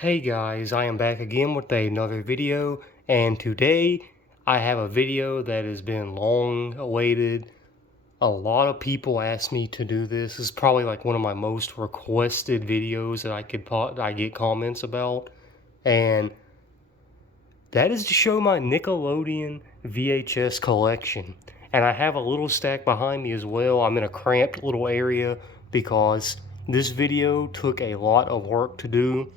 Hey guys, I am back again with another video, and today I have a video that has been long awaited. A lot of people asked me to do this. This is probably like one of my most requested videos that I get comments about, and that is to show my Nickelodeon VHS collection. And I have a little stack behind me as well. I'm in a cramped little area because this video took a lot of work to do,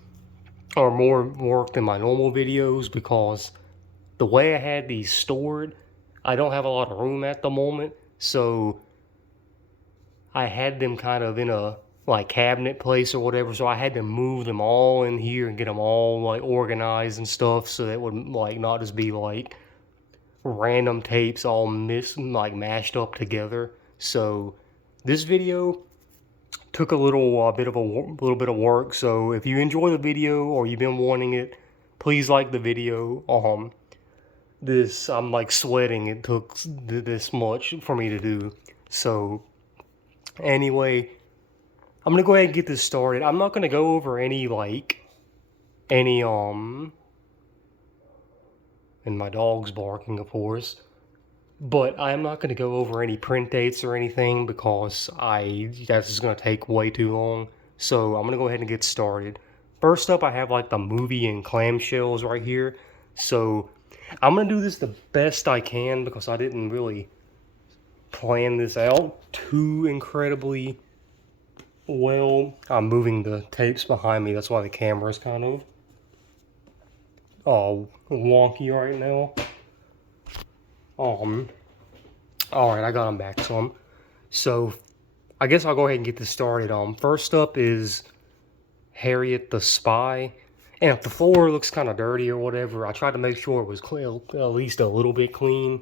or more work than my normal videos, because the way I had these stored, I don't have a lot of room at the moment, so I had them kind of in a like cabinet place or whatever, so I had to move them all in here and get them all like organized and stuff, so that would like not just be like random tapes all mashed up together. So this video took a little bit of work. So if you enjoy the video or you've been wanting it, please like the video. This I'm like sweating. It took this much for me to do. So anyway, I'm gonna go ahead and get this started. I'm not gonna go over any and my dog's barking, of course. But I'm not going to go over any print dates or anything because that's just going to take way too long. So I'm going to go ahead and get started. First up, I have like the movie and clamshells right here. So I'm going to do this the best I can because I didn't really plan this out too incredibly well. I'm moving the tapes behind me. That's why the camera's kind of wonky right now. Alright, I got them back some. So, I guess I'll go ahead and get this started. First up is Harriet the Spy. And if the floor looks kind of dirty or whatever, I tried to make sure it was clean, at least a little bit clean.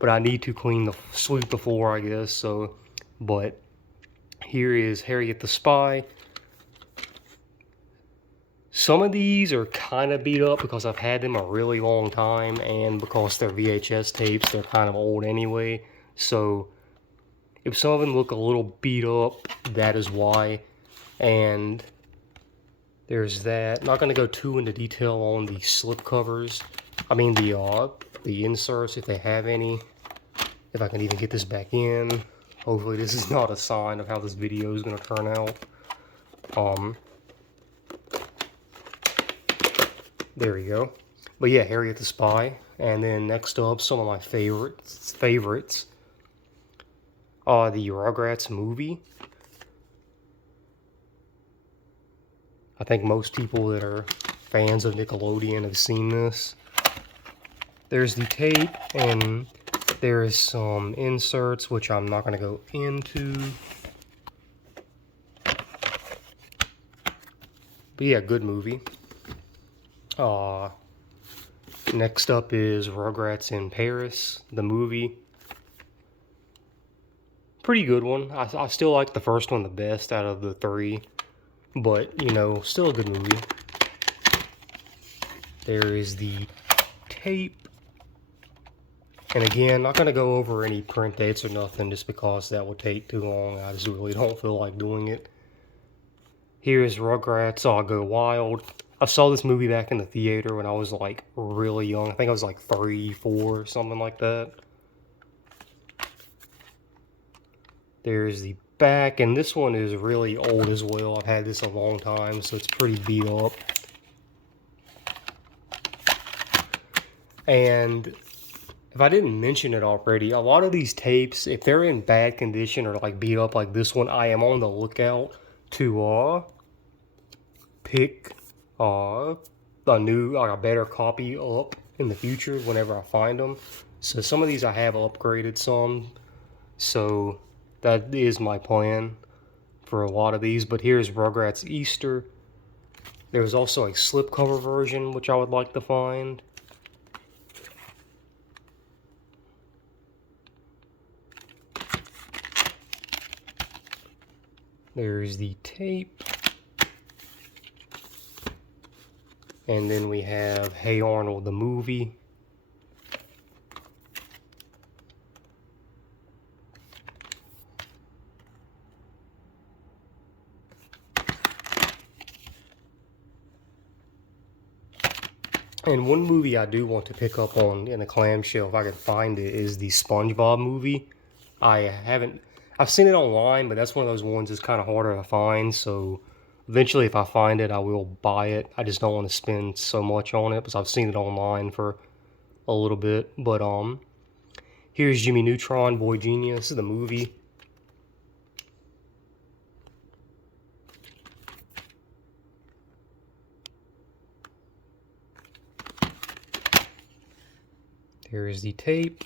But I need to sweep the floor, I guess. So, but here is Harriet the Spy. Some of these are kind of beat up because I've had them a really long time, and because they're VHS tapes, they're kind of old anyway. So if some of them look a little beat up, that is why. And there's that. Not going to go too into detail on the slip covers. I mean the inserts, if they have any. If I can even get this back in. Hopefully this is not a sign of how this video is going to turn out. There we go. But yeah, Harriet the Spy. And then next up, some of my favorites. The Rugrats movie. I think most people that are fans of Nickelodeon have seen this. There's the tape, and there's some inserts, which I'm not going to go into. But yeah, good movie. Next up is Rugrats in Paris, the movie. Pretty good one. I still like the first one the best out of the three. But, you know, still a good movie. There is the tape. And again, not going to go over any print dates or nothing just because that would take too long. I just really don't feel like doing it. Here is Rugrats All Go Wild. I saw this movie back in the theater when I was like really young. I think I was like 3, 4, something like that. There's the back, and this one is really old as well. I've had this a long time, so it's pretty beat up. And if I didn't mention it already, a lot of these tapes, if they're in bad condition or like beat up like this one, I am on the lookout to pick a better copy up in the future whenever I find them. So some of these I have upgraded some, so that is my plan for a lot of these. But here's Rugrats Easter. There's also a slipcover version which I would like to find. There's the tape. And then we have Hey Arnold the movie. And one movie I do want to pick up on in a clamshell, if I can find it, is the SpongeBob movie. I've seen it online, but that's one of those ones that's kind of harder to find. So eventually, if I find it, I will buy it. I just don't want to spend so much on it because I've seen it online for a little bit. But here's Jimmy Neutron, Boy Genius. This is the movie. Here is the tape.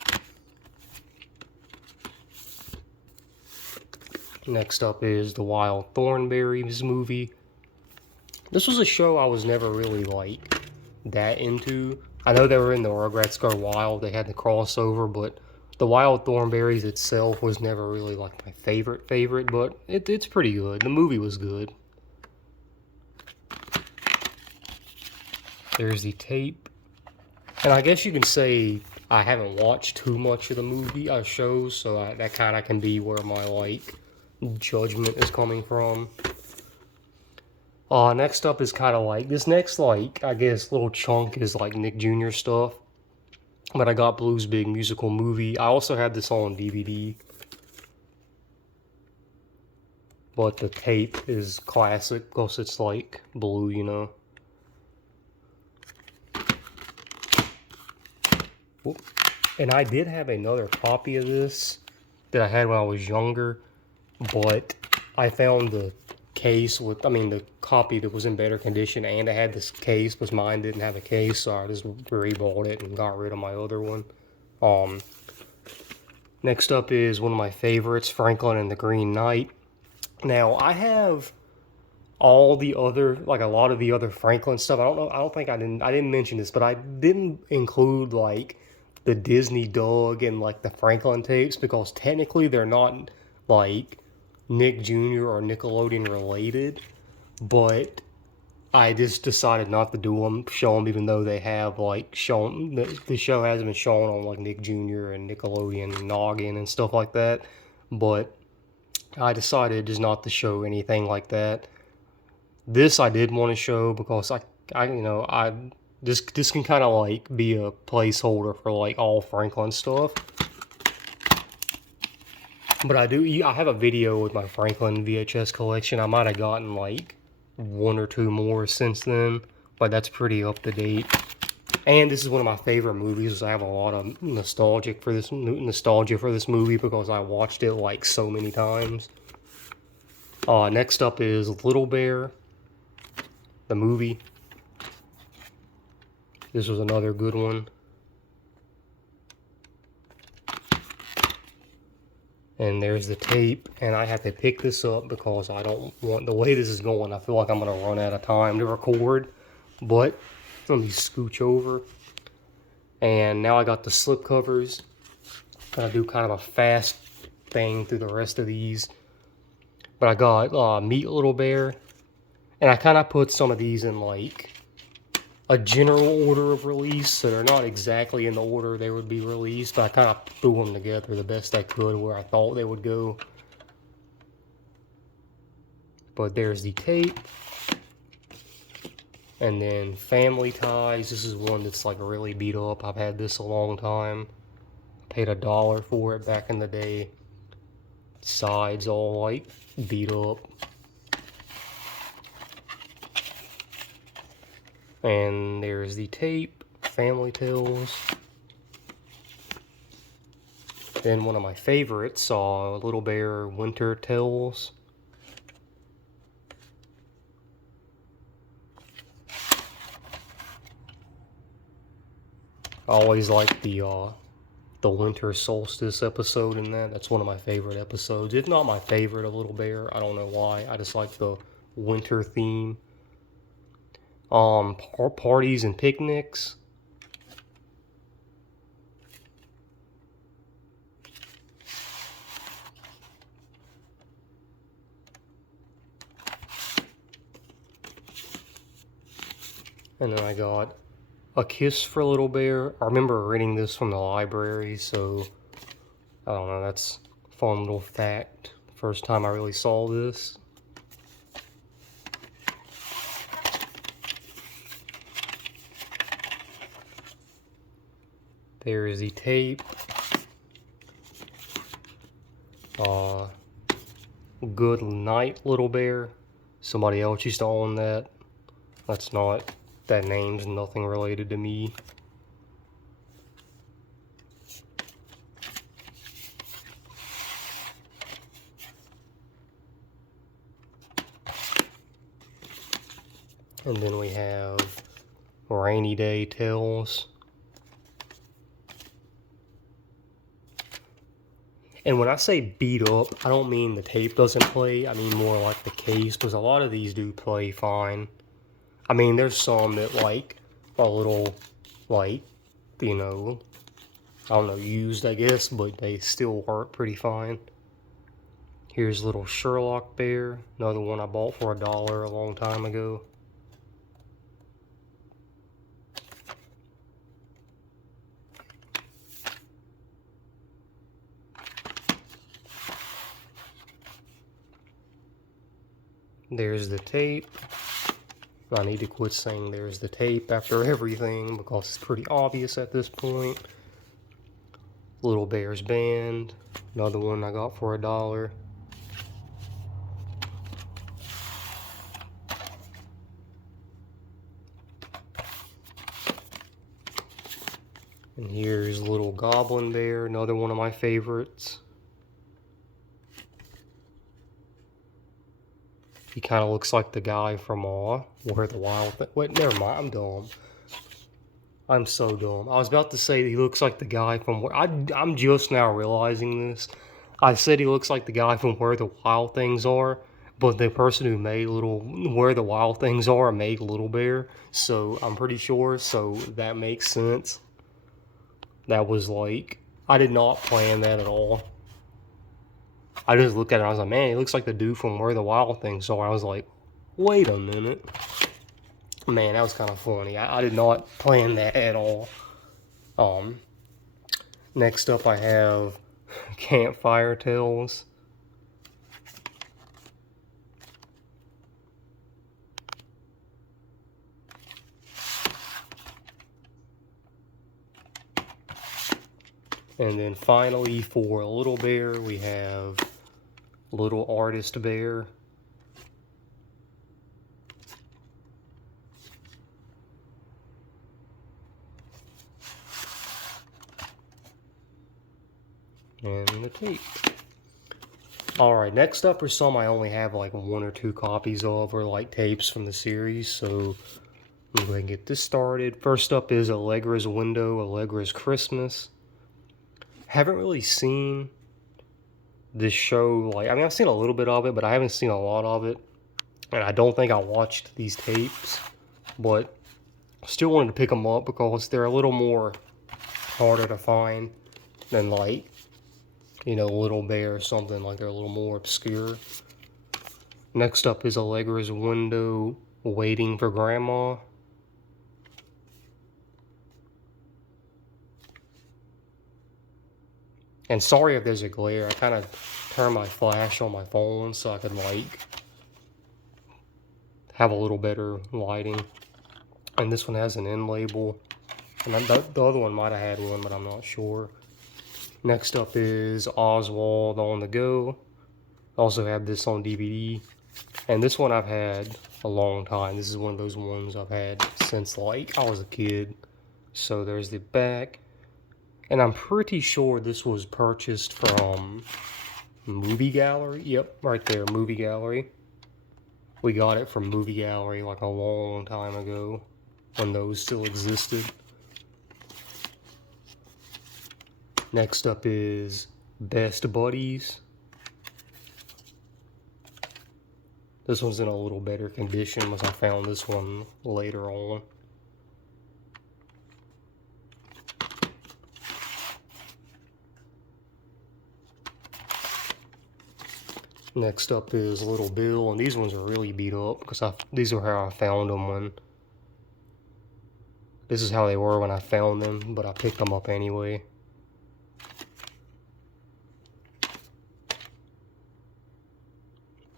Next up is the Wild Thornberrys movie. This was a show I was never really like that into. I know they were in the Rugrats Go Wild. They had the crossover, but the Wild Thornberrys itself was never really like my favorite. But it's pretty good. The movie was good. There's the tape. And I guess you can say I haven't watched too much of the movie shows, so that kind of can be where my like judgment is coming from. Next up is kind of like this next like I guess little chunk is like Nick Jr. stuff, but I got Blue's Big Musical Movie. I also had this on DVD, but the tape is classic because it's like blue, you know. And I did have another copy of this that I had when I was younger, but I found the case with, the copy that was in better condition, and I had this case, but mine didn't have a case, so I just re-bought it and got rid of my other one. Next up is one of my favorites, Franklin and the Green Knight. Now, I have all the other, like a lot of the other Franklin stuff. I didn't mention this, but I didn't include like the Disney Doug and like the Franklin tapes because technically they're not like Nick Jr. or Nickelodeon related, but I just decided not to show them, even though they have like shown, the show hasn't been shown on like Nick Jr. and Nickelodeon and Noggin and stuff like that, but I decided just not to show anything like that. This I did want to show because this can kind of like be a placeholder for like all Franklin stuff. But I have a video with my Franklin VHS collection. I might have gotten like one or two more since then, but that's pretty up to date. And this is one of my favorite movies. I have a lot of nostalgia for this movie because I watched it like so many times. Next up is Little Bear, the movie. This was another good one. And there's the tape, and I have to pick this up because I don't want, the way this is going, I feel like I'm going to run out of time to record. But let me scooch over. And now I got the slip covers. I'm going to do kind of a fast thing through the rest of these. But I got Meet Little Bear. And I kind of put some of these in like a general order of release, so they're not exactly in the order they would be released, but I kind of threw them together the best I could where I thought they would go. But there's the tape. And then Family Ties. This is one that's like really beat up. I've had this a long time. I paid $1 for it back in the day. Sides all like beat up. And there's the tape, Family Tales. Then one of my favorites, Little Bear Winter Tales. I always like the winter solstice episode in that. That's one of my favorite episodes. If not my favorite of Little Bear, I don't know why. I just like the winter theme. Parties and Picnics. And then I got A Kiss for Little Bear. I remember reading this from the library, so I don't know, that's a fun little fact. First time I really saw this. There is the tape. Good Night, Little Bear. Somebody else used to own that. That's not, that name's nothing related to me. And then we have Rainy Day Tales. And when I say beat up, I don't mean the tape doesn't play. I mean more like the case, because a lot of these do play fine. I mean, there's some that like a little, like, you know, I don't know, used, I guess, but they still work pretty fine. Here's Little Sherlock Bear, another one I bought for $1 a long time ago. There's the tape. I need to quit saying there's the tape after everything because it's pretty obvious at this point. Little Bear's Band, another one I got for $1. And here's Little Goblin Bear, another one of my favorites. He kind of looks like the guy from Where the Wild Thing. Wait, never mind. I'm dumb. I'm so dumb. I was about to say he looks like the guy from where. I'm just now realizing this. I said he looks like the guy from Where the Wild Things Are, but the person who made Where the Wild Things Are made Little Bear. So I'm pretty sure. So that makes sense. That was like, I did not plan that at all. I just looked at it and I was like, man, he looks like the dude from Where the Wild Things Are. I was like, wait a minute. Man, that was kind of funny. I did not plan that at all. Next up I have Campfire Tales. And then finally, for a Little Bear, we have Little Artist Bear. And the tape. Alright, next up are some I only have like 1 or 2 copies of, or like tapes from the series, so I'm going to get this started. First up is Allegra's Window, Allegra's Christmas. Haven't really seen this show, like, I mean, I've seen a little bit of it, but I haven't seen a lot of it, and I don't think I watched these tapes, but still wanted to pick them up because they're a little more harder to find than, like, you know, Little Bear or something, like they're a little more obscure. Next up is Allegra's Window, Waiting for Grandma. And sorry if there's a glare, I kind of turned my flash on my phone so I could, like, have a little better lighting. And this one has an end label. And the other one might have had one, but I'm not sure. Next up is Oswald on the Go. Also have this on DVD. And this one I've had a long time. This is one of those ones I've had since, like, I was a kid. So there's the back. And I'm pretty sure this was purchased from Movie Gallery. Yep, right there, Movie Gallery. We got it from Movie Gallery like a long time ago, when those still existed. Next up is Best Buddies. This one's in a little better condition because I found this one later on. Next up is Little Bill, and these ones are really beat up because these are how I found them when. This is how they were when I found them, but I picked them up anyway.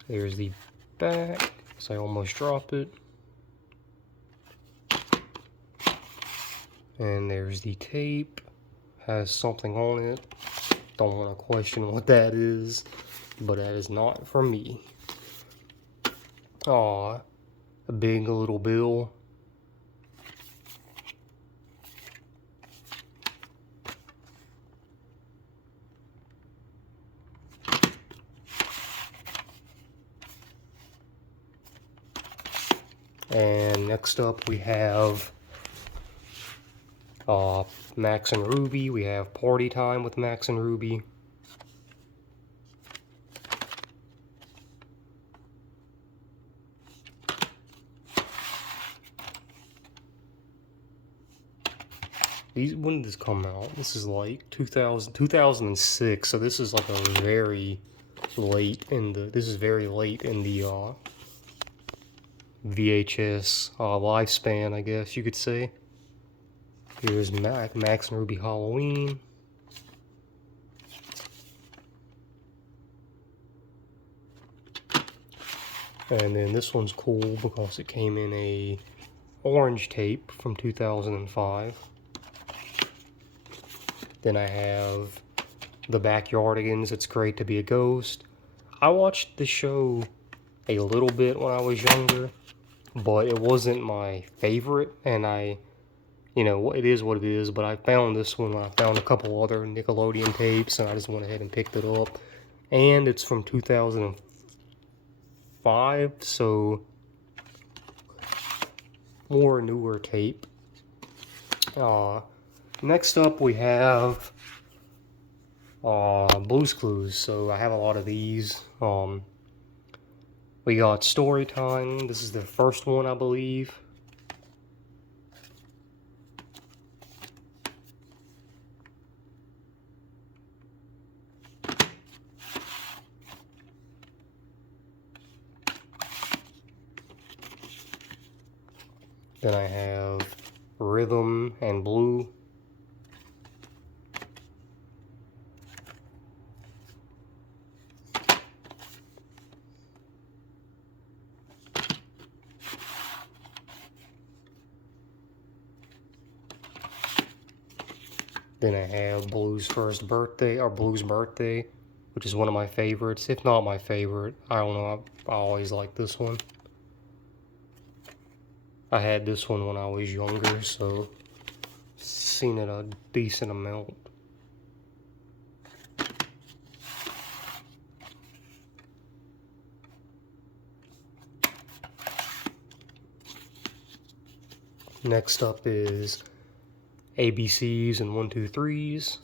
There's the back, so I almost dropped it. And there's the tape. has something on it. Don't want to question what that is, but that is not for me. Aw, a big little bill. And next up we have Max and Ruby. We have Party Time with Max and Ruby. When did this come out? This is like 2006, so this is like a very late in the, VHS lifespan, I guess you could say. Here's Max and Ruby Halloween. And then this one's cool because it came in a orange tape from 2005. Then I have the Backyardigans, It's Great to Be a Ghost. I watched the show a little bit when I was younger, but it wasn't my favorite, and it is what it is, but I found this one. I found a couple other Nickelodeon tapes, and I just went ahead and picked it up. And it's from 2005, so more newer tape. Next up we have Blue's Clues. So I have a lot of these. We got Story Time. This is the first one, I believe. Then I have Rhythm and Blue. Then I have Blue's Birthday, which is one of my favorites, if not my favorite. I don't know, I always like this one. I had this one when I was younger, so seen it a decent amount. Next up is ABCs and 1, 2, 3s.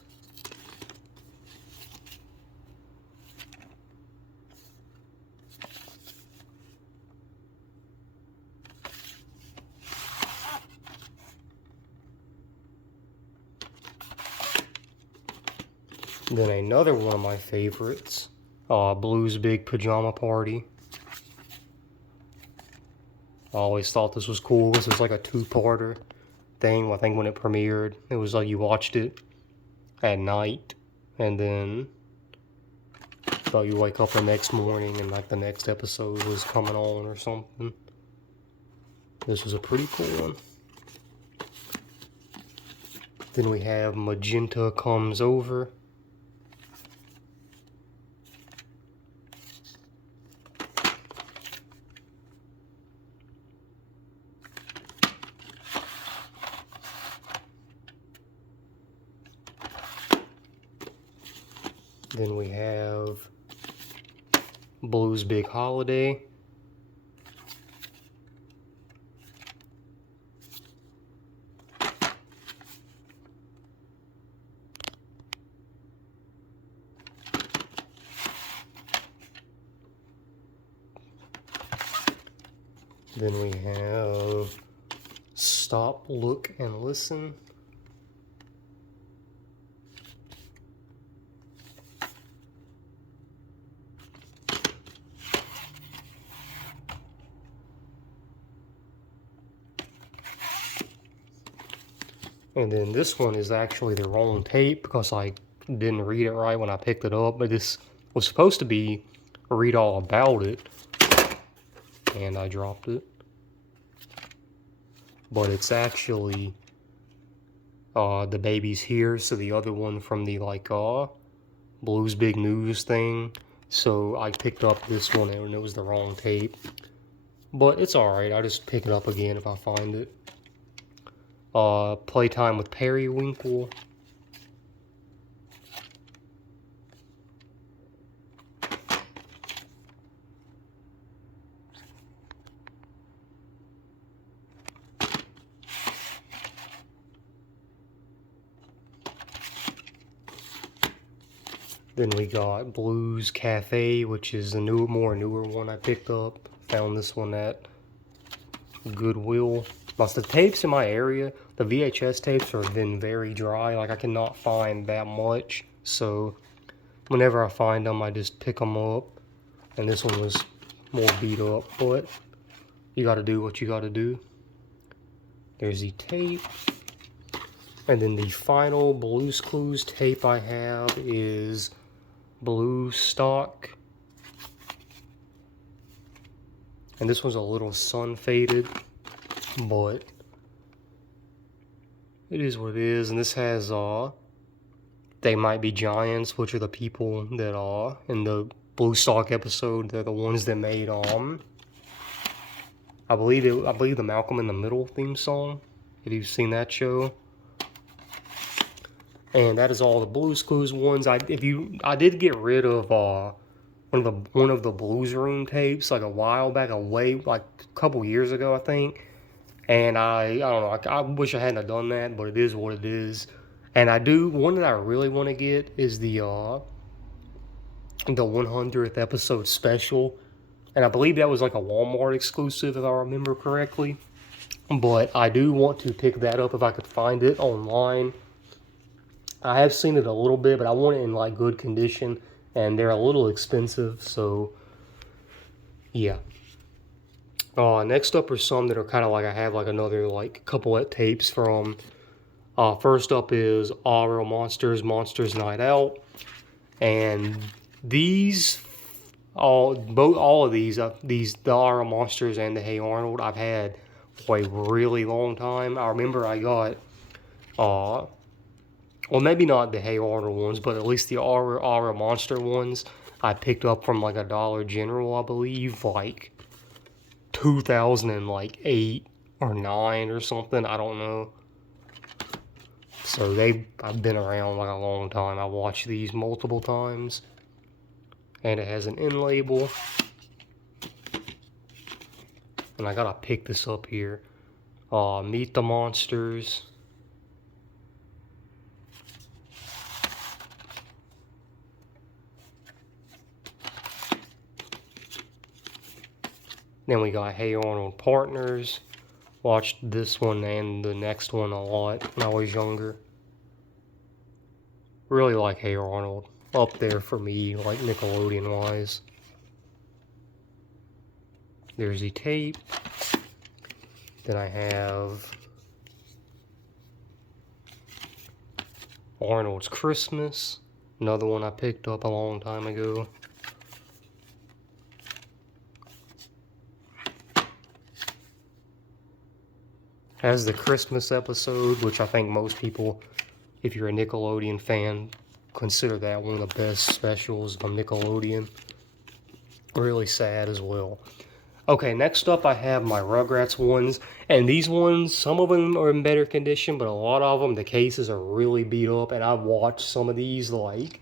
Then another one of my favorites, Blue's Big Pajama Party. I always thought this was cool. This was like a two-parter thing. I think when it premiered, it was like you watched it at night, and then thought you wake up the next morning and like the next episode was coming on or something. This was a pretty cool one. Then we have Magenta Comes Over. Then we have Blue's Big Holiday. Then we have Stop, Look, and Listen. And then this one is actually the wrong tape because I didn't read it right when I picked it up. But this was supposed to be Read All About It. And I dropped it. But it's actually The Baby's Here, so the other one from the Blues Big News thing. So I picked up this one and it was the wrong tape. But it's alright, I'll just pick it up again if I find it. Playtime with Periwinkle. Then we got Blues Cafe, which is the newer one I picked up. Found this one at Goodwill. Plus the tapes in my area, the VHS tapes have been very dry. Like I cannot find that much. So whenever I find them, I just pick them up. And this one was more beat up, but you gotta do what you gotta do. There's the tape. And then the final Blue's Clues tape I have is Blue Stock. And this one's a little sun faded, but it is what it is. And this has They Might Be Giants, which are the people that are in the Blue Stock episode. They're the ones that made I believe the Malcolm in the Middle theme song, if you've seen that show. And that is all the Blue's Clues ones. I did get rid of one of the Blues Room tapes like a while back, like a couple years ago, I think. And I don't know. I wish I hadn't done that, but it is what it is. And one that I really want to get is the 100th episode special. And I believe that was like a Walmart exclusive, if I remember correctly. But I do want to pick that up if I could find it online. I have seen it a little bit, but I want it in like good condition, and they're a little expensive, so yeah. Next up are some that are kind of like I have like another like couple of tapes from. First up is All Real Monsters, Monsters Night Out, and these all of these the All Real Monsters and the Hey Arnold I've had for a really long time. I remember I got well, maybe not the Hey Arnold ones, but at least the Aura Monster ones I picked up from like a Dollar General, I believe, like 2008 or 9 or something. I don't know. So I've been around like a long time. I watched these multiple times. And it has an end label. And I gotta pick this up here. Meet the Monsters. Then we got Hey Arnold Partners. Watched this one and the next one a lot when I was younger. Really like Hey Arnold. Up there for me, like Nickelodeon wise. There's the tape. Then I have Arnold's Christmas. Another one I picked up a long time ago. Has the Christmas episode, which I think most people, if you're a Nickelodeon fan, consider that one of the best specials on Nickelodeon. Really sad as well. Okay, next up I have my Rugrats ones, and these ones, some of them are in better condition, but a lot of them, the cases are really beat up, and I've watched some of these, like,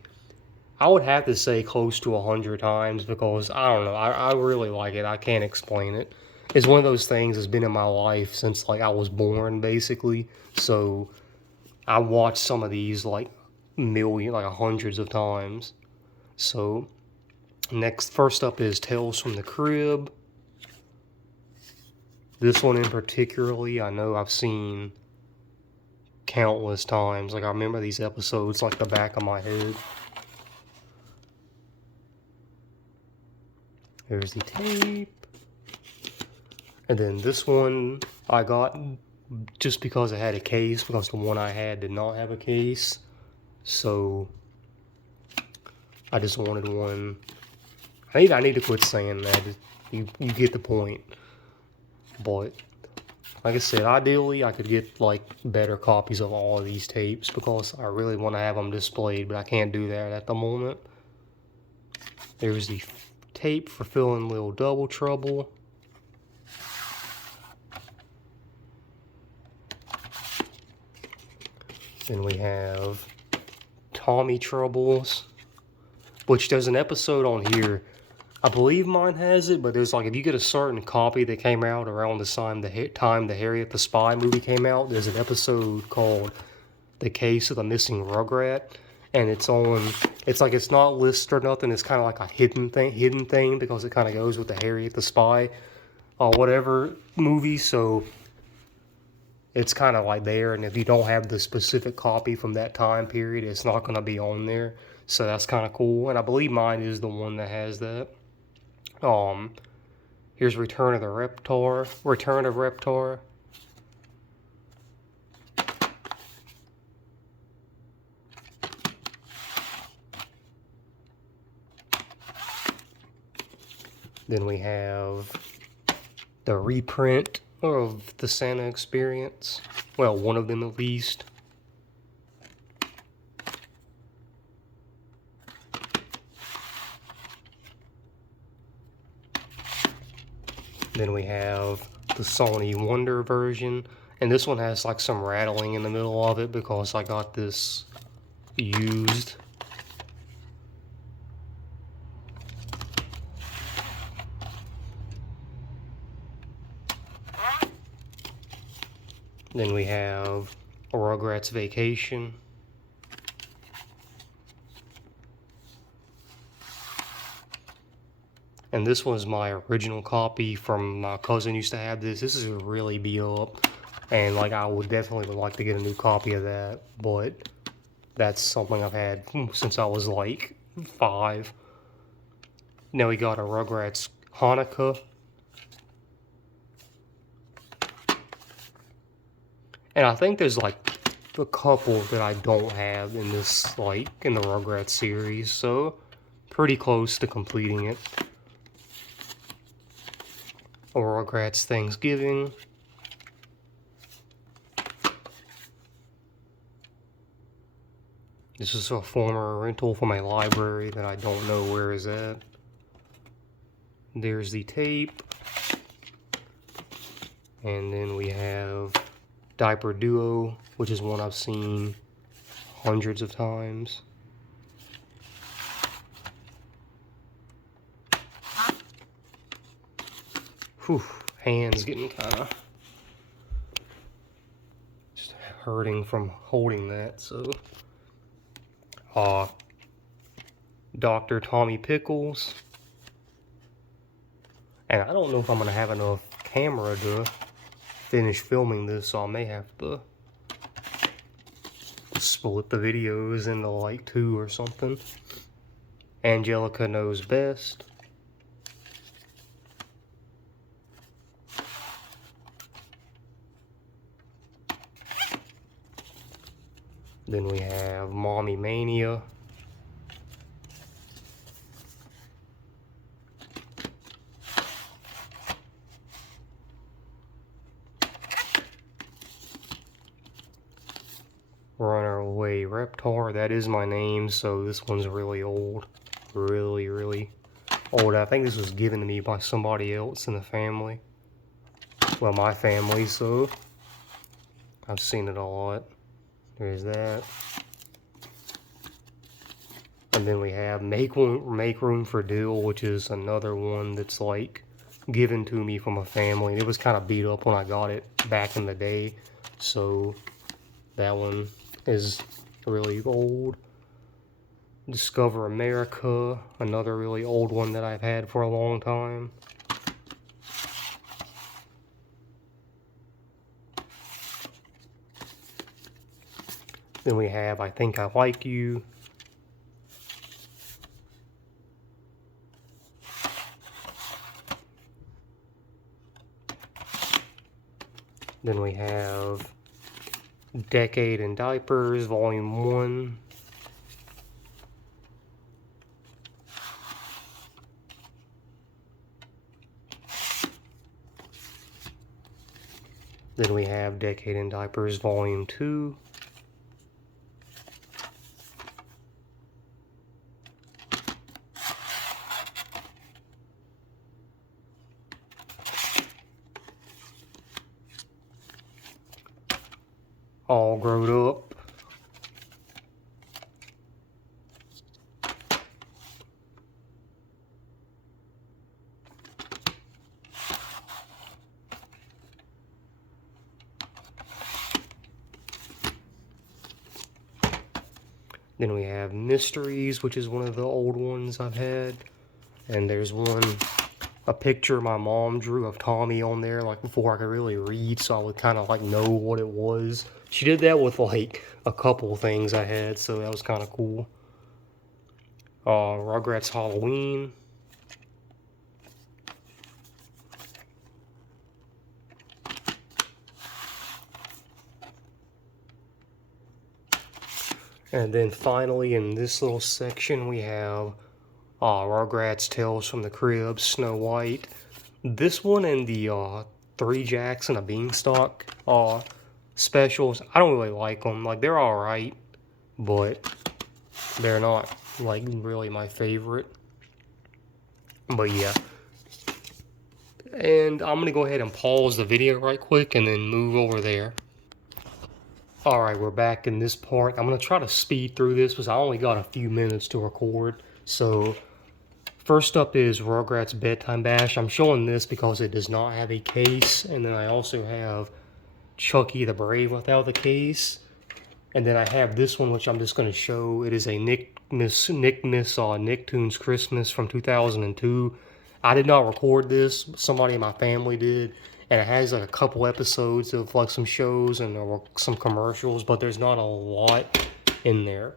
I would have to say close to 100 times, because, I don't know, I really like it. I can't explain it. It's one of those things that's been in my life since, like, I was born, basically. So, I watched some of these, like, hundreds of times. So, first up is Tales from the Crib. This one in particularly, I know I've seen countless times. Like, I remember these episodes like the back of my head. There's the tape. And then this one I got just because it had a case, because the one I had did not have a case. So I just wanted one. I need to quit saying that. You get the point. But Like I said, ideally I could get like better copies of all of these tapes because I really want to have them displayed, but I can't do that at the moment. There's the tape for filling Little Double Trouble. Then we have Tommy Troubles, which there's an episode on here. I believe mine has it, but there's like, if you get a certain copy that came out around the time the Harriet the Spy movie came out, there's an episode called The Case of the Missing Rugrat, and it's like, it's not listed or nothing, it's kind of like a hidden thing because it kind of goes with the Harriet the Spy or whatever movie, so it's kind of like there, and if you don't have the specific copy from that time period, it's not going to be on there, so that's kind of cool, and I believe mine is the one that has that. Here's Return of Reptar. Then we have the reprint of the Santa Experience. Well, one of them at least. Then we have the Sony Wonder version. And this one has like some rattling in the middle of it because I got this used. Then we have Rugrats Vacation. And this was my original copy from my cousin used to have this. This is really beat up. And like I would like to get a new copy of that. But that's something I've had since I was like 5. Now we got a Rugrats Hanukkah. And I think there's like a couple that I don't have in this, like, in the Rugrats series, so pretty close to completing it. A Rugrats Thanksgiving. This is a former rental from my library that I don't know where is at. There's the tape. And then we have Diaper Duo, which is one I've seen hundreds of times. Whew, hands getting kind of just hurting from holding that, so. Dr. Tommy Pickles. And I don't know if I'm going to have enough camera to finish filming this, so I may have to split the videos into like 2 or something. Angelica Knows Best. Then we have Mommy Mania. Runaway Reptar, that is my name, so this one's really old. Really, really old. I think this was given to me by somebody else in the family. Well, my family, so I've seen it a lot. There's that. And then we have Make Room for Dill, which is another one that's like given to me from a family. It was kind of beat up when I got it back in the day, so that one is really old. Discover America, another really old one that I've had for a long time. Then we have I Think I Like You. Then we have Decade in Diapers, Volume 1. Then we have Decade in Diapers Volume 2. All Grown Up. Then we have Mysteries, which is one of the old ones I've had. And there's a picture my mom drew of Tommy on there, like before I could really read, so I would kind of like know what it was. She did that with like a couple things I had, so that was kind of cool. Rugrats Halloween. And then finally in this little section we have Rugrats Tales from the Crib, Snow White. This one and the Three Jacks and a Beanstalk specials, I don't really like them. Like, they're alright, but they're not like really my favorite. But yeah. And I'm gonna go ahead and pause the video right quick and then move over there. Alright, we're back in this part. I'm gonna try to speed through this because I only got a few minutes to record. So, first up is Rugrats Bedtime Bash. I'm showing this because it does not have a case. And then I also have Chucky the Brave without the case. And then I have this one, which I'm just going to show. It is a Nicktoons Christmas from 2002. I did not record this. Somebody in my family did. And it has like a couple episodes of like some shows and some commercials, but there's not a lot in there.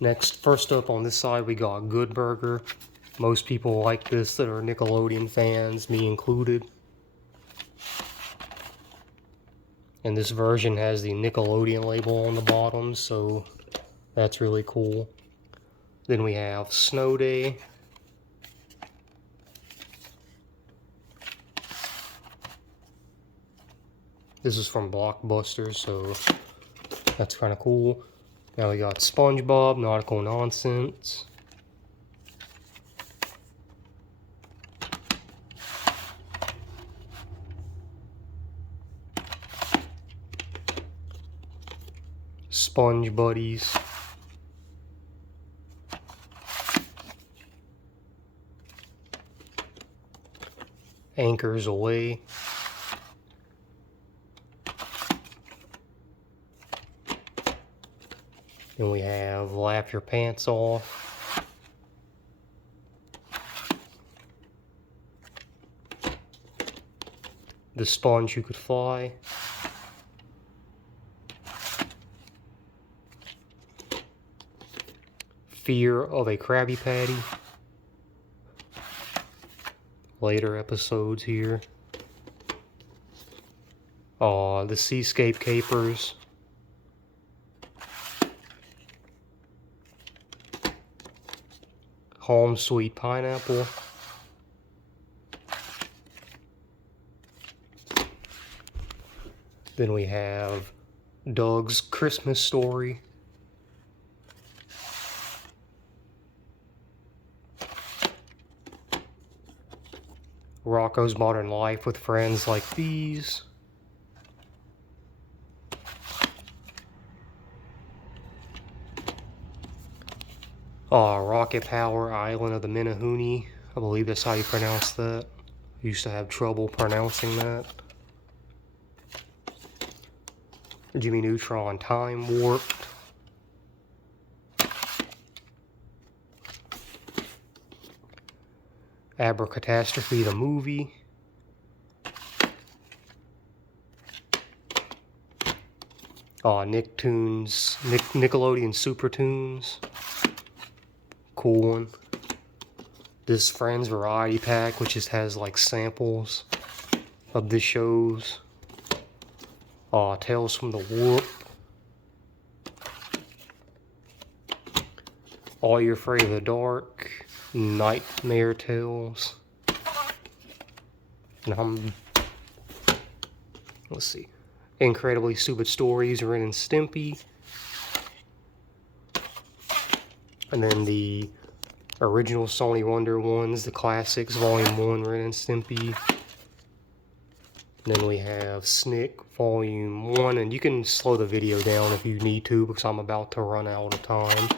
Next, first up on this side, we got Good Burger. Most people like this that are Nickelodeon fans, me included. And this version has the Nickelodeon label on the bottom, so that's really cool. Then we have Snow Day. This is from Blockbuster, so that's kind of cool. Now we got SpongeBob, Nautical Nonsense. Sponge Buddies. Anchors Away. Then we have Laugh Your Pants Off. The Sponge Who Could Fly. Fear of a Krabby Patty. Later episodes here. The Seascape Capers. Home Sweet Pineapple. Then we have Doug's Christmas Story. Rocco's Modern Life with Friends Like These. Rocket Power Island of the Minahoonie. I believe that's how you pronounce that. I used to have trouble pronouncing that. Jimmy Neutron Time Warped. Abracatastrophe the Movie. Nickelodeon Super Tunes. Cool one. This Friends Variety Pack, which just has like samples of the shows. Tales from the Warp. All You're Afraid of the Dark. Nightmare Tales. And let's see, Incredibly Stupid Stories, Ren and Stimpy. And then the original Sony Wonder ones, the classics, Volume 1, Ren and Stimpy. And then we have Snick Volume 1, and you can slow the video down if you need to because I'm about to run out of time.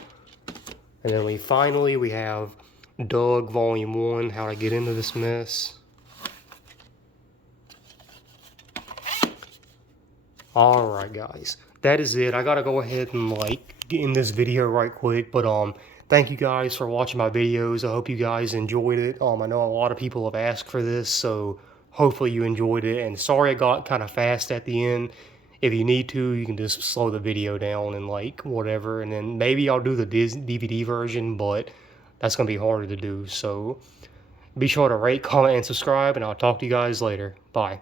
And then we have Doug Volume 1, How to Get Into This Mess. Alright guys, that is it. I gotta go ahead and like get in this video right quick, but thank you guys for watching my videos. I hope you guys enjoyed it. I know a lot of people have asked for this, so hopefully you enjoyed it. And sorry I got kind of fast at the end. If you need to, you can just slow the video down and like whatever, and then maybe I'll do the DVD version, but that's gonna be harder to do. So be sure to rate, comment, and subscribe, and I'll talk to you guys later. Bye.